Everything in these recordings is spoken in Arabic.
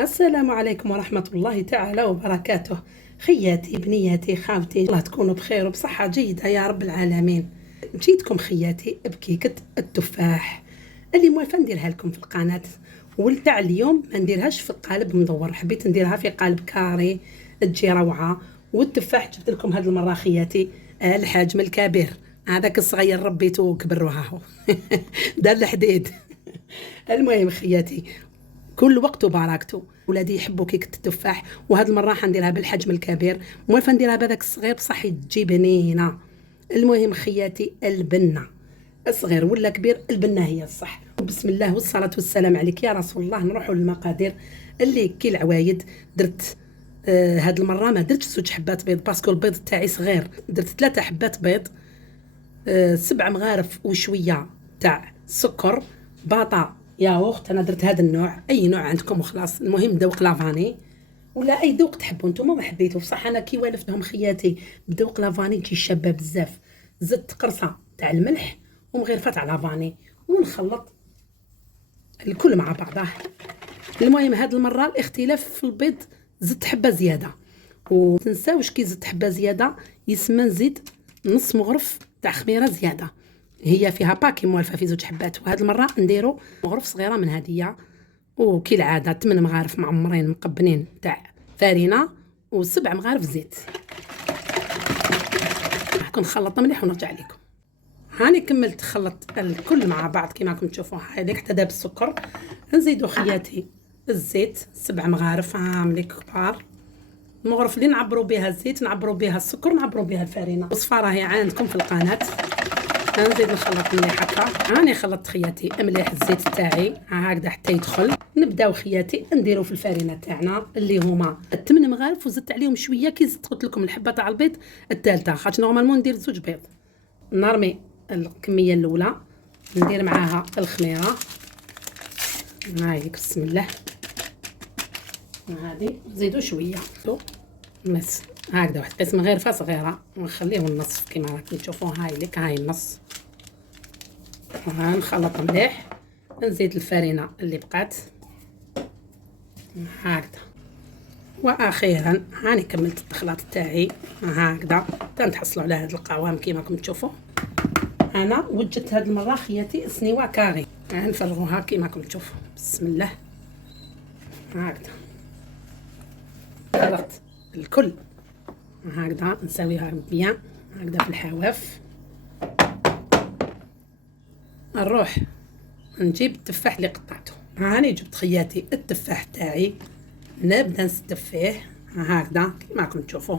السلام عليكم ورحمة الله تعالى وبركاته. خياتي بنياتي خاوتي، الله تكونوا بخير وبصحة جيدة يا رب العالمين. جيتكم خياتي بكيكة التفاح اللي موالفة نديرها لكم في القناة، والتاع اليوم ما نديرهاش في قالب مدور، حبيت نديرها في قالب كاري تجي روعة. والتفاح جبت لكم هذه المرة خياتي الحجم الكبير، هذاك الصغير ربيته كبر وهاهو دار الحديد. المهم خياتي كل وقت وبركته، ولادي يحبوا كيكه التفاح، وهاد المره حنديرها بالحجم الكبير، موالفه نديرها بهذاك الصغير بصح تجي بنينه. المهم خياتي البنه الصغير ولا كبير، البنه هي الصح. بسم الله والصلاه والسلام عليك يا رسول الله. نروحوا للمقادير اللي كي العوايد. درت هاد المره ما درتش 6 حبات بيض باسكو البيض تاعي صغير، درت 3 حبات بيض، 7 مغارف وشويه تاع سكر، باطا ياغورت، انا درت هذا النوع، اي نوع عندكم وخلاص. المهم ذوق لافاني ولا اي ذوق تحبوا نتوما ما حبيتوا، بصح انا كي والفتهم خياتي بذوق لافاني تجي شابه بزاف. زدت قرصه تاع الملح ومغرفه تاع لافاني ونخلط الكل مع بعضه. المهم هاد المره الاختلاف في البيض، زدت حبه زياده، وتنساوش كي زدت حبه زياده يسمى نزيد نص مغرف تاع خميره زياده، هي فيها باكي موالفه في 2 حبات، وهاد المره نديرو مغرف صغيره من هديه. وكي العاده 8 مغارف معمرين مقبنين تاع فارينه و7 مغارف زيت. راح نخلط مليح ونرجع لكم. هاني كملت خلط الكل مع بعض كما راكم تشوفوا، هذيك احتدى بالسكر. نزيدو خياتي الزيت 7 مغارف عاملين كبار، المغرف اللي نعبروا بها الزيت نعبروا بها السكر نعبروا بها الفارينه. وصفه راهي عندكم في القناه. نزيد نخلط مليح هكا. هاني خلطت خياتي مليح الزيت تاعي هكذا حتى يدخل. نبداو خياتي نديرو في الفارينه تاعنا اللي هما 8 مغارف، وزدت عليهم شويه كي زدت قلت لكم الحبه تاع البيض الثالثه، خاطر نورمالمون ندير 2 بيض. نرمي الكميه الاولى، ندير معاها الخميره هايك بسم الله. هذه نزيدو شويه بس هكذا واحد قسم غير صغيره، ونخليه النصف كما راكم تشوفوا. هاي لك هاي النص. نخلط مليح، نزيد الفارينه اللي بقات هكذا. واخيرا هاني كملت الخلاط تاعي هكذا تنتحصلوا على هذا القوام كما راكم تشوفوا. انا وجدت هذه المره خياتي سنيوه كاري، نفرغوها كما راكم تشوفوا بسم الله هكذا. فرغت الكل هكذا، نسويها بيان هكذا في الحواف. نروح نجيب التفاح اللي قطعته. هاني جبت خياتي التفاح تاعي، نبدا نستف فيه هكذا كما راكم تشوفوا.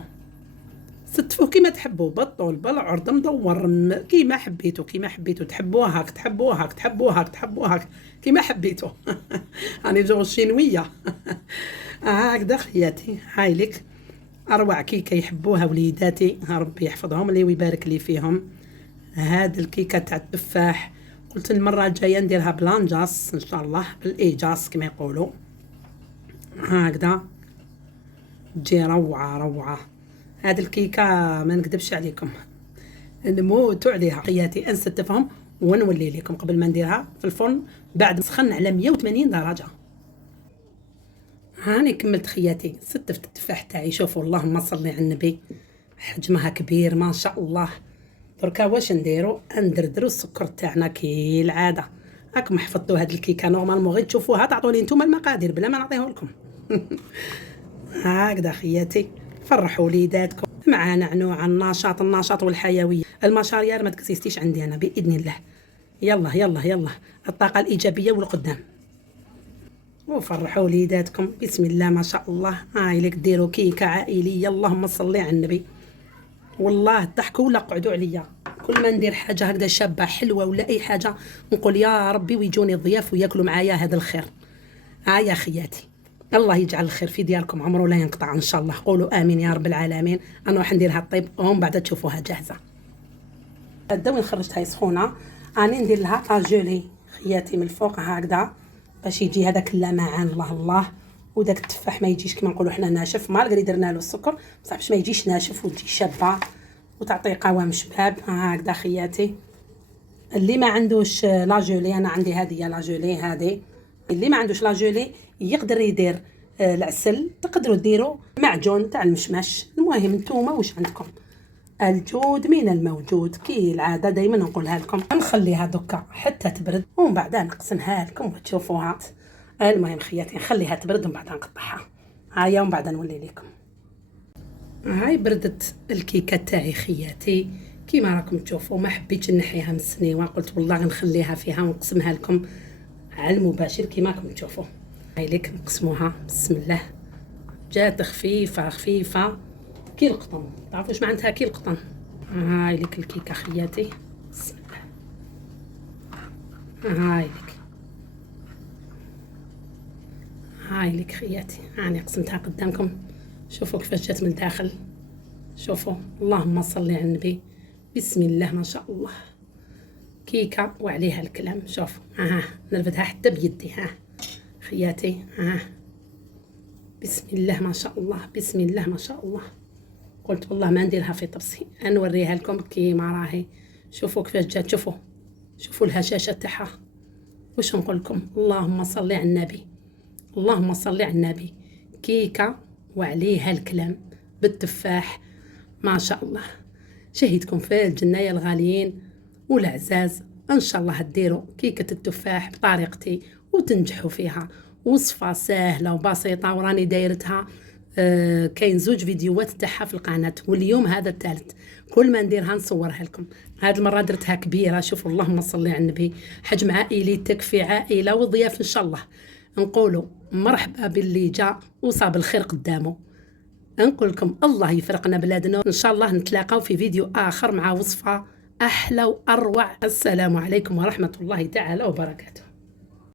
ستفوه كما تحبوا، بالطول بالعرض مدور كيما حبيتوا، كيما حبيتوا تحبوه هاك تحبوه هاك تحبوه هاك تحبوه هاك كيما حبيتوا. راني جو الشينويه. هكذا خياتي هاي لك اروع كيكه يحبوها وليداتي، ربي يحفظهم لي ويبارك لي فيهم. هاد الكيكه تاع التفاح قلت المره الجايه نديرها بلانجاس ان شاء الله، بالايجاس كما يقولوا هكذا تجي روعه روعه. هاد الكيكه ما نكذبش عليكم نموتوا عليها خياتي. انستفهم ونولي لكم قبل ما نديرها في الفرن بعد سخن على 180 درجه. هاني كملت خياتي ستفت التفاح تاعي، شوفوا اللهم صل على النبي حجمها كبير ما شاء الله. دركا واش نديرو؟ ندردرو السكر تاعنا كي العاده. راكم حفظتوا هاد الكيكه نورمالمون غير تشوفوها تعطوني نتوما المقادير بلا ما نعطيه لكم. هكذا خياتي فرحوا وليداتكم مع نعنوع النشاط والحيويه. المشاريار ما تكسيستيش عندي انا باذن الله. يلا يلا يلا الطاقه الايجابيه والقدام، وفرحوا وليداتكم بسم الله ما شاء الله. هاي لك ديروا كيكه عائليه اللهم صل على النبي. والله ضحكوا ولا قعدوا عليا كل ما ندير حاجه هكذا شابه حلوه ولا اي حاجه نقول يا ربي ويجوني الضياف وياكلوا معايا هذا الخير. يا خياتي الله يجعل الخير في دياركم عمره لا ينقطع ان شاء الله، قولوا امين يا رب العالمين. انا راح نديرها الطيب ومن بعد تشوفوها جاهزه. الدوين خرجت هاي سخونه، اني ندير لها اجولي خياتي من الفوق هكذا باش يجي هذاك اللمعان الله الله، وداك التفاح ما يجيش كما نقولوا حنا ناشف، مالغري درنا له السكر بصح باش ما يجيش ناشف وتجي شابه وتعطي قوام شباب هكذا خياتي. اللي ما عندوش لاجولي، انا عندي هذه لاجولي هذه، اللي ما عندوش لاجولي يقدر يدير العسل، تقدروا ديروا معجون تاع المشمش. المهم نتوما واش عندكم، الجود من الموجود كي العاده دائما نقولها لكم. نخليها دوكا حتى تبرد ومن بعد نقسمها لكم وتشوفوها. المهم خياتي نخليها تبرد ومن بعد نقطعها. هيا ومن بعد نولي لكم. هاي بردت الكيكه تاعي خياتي كيما راكم تشوفوا. ما حبيتش نحيها من السنيوه، قلت والله غنخليها فيها ونقسمها لكم على المباشر كيما راكم تشوفوا. هاي ليك نقسموها بسم الله. جات خفيفه خفيفه كي القطن. تعرفوا واش معناتها كي القطن؟ هاي لك الكيكه خياتي بسم الله. هاي لك خياتي، هاني قسمتها قدامكم. شوفوا كيفاش جات من الداخل. شوفوا اللهم صل على النبي. بسم الله ما شاء الله. كيكه وعليها الكلام. شوفوا نرفدها حتى بيدي. خياتي بسم الله ما شاء الله. بسم الله ما شاء الله. قلت والله ما نديرها في طبسي، نوريها لكم كيما راهي. شوفوا كيفاش جات. شوفوا الهشاشه تاعها. واش نقول لكم، اللهم صل على النبي. اللهم صل على النبي. كيكه وعليها الكلام بالتفاح ما شاء الله. شهيتكم في الجنه يا الغاليين والعزاز. ان شاء الله ديروا كيكه التفاح بطريقتي وتنجحوا فيها. وصفه سهله وبسيطه وراني دايرتها. كاين 2 فيديوهات تاعها في القناه، واليوم هذا الثالث. كل ما نديرها نصورها لكم. هذه المره درتها كبيره. شوفوا اللهم صل على النبي. حجم عائلي تكفي عائله وضياف ان شاء الله. نقولوا مرحبا باللي جا وصاب الخير قدامه. نقول لكم الله يفرقنا بلادنا. ان شاء الله نتلاقاو في فيديو اخر مع وصفه احلى واروع. السلام عليكم ورحمه الله تعالى وبركاته.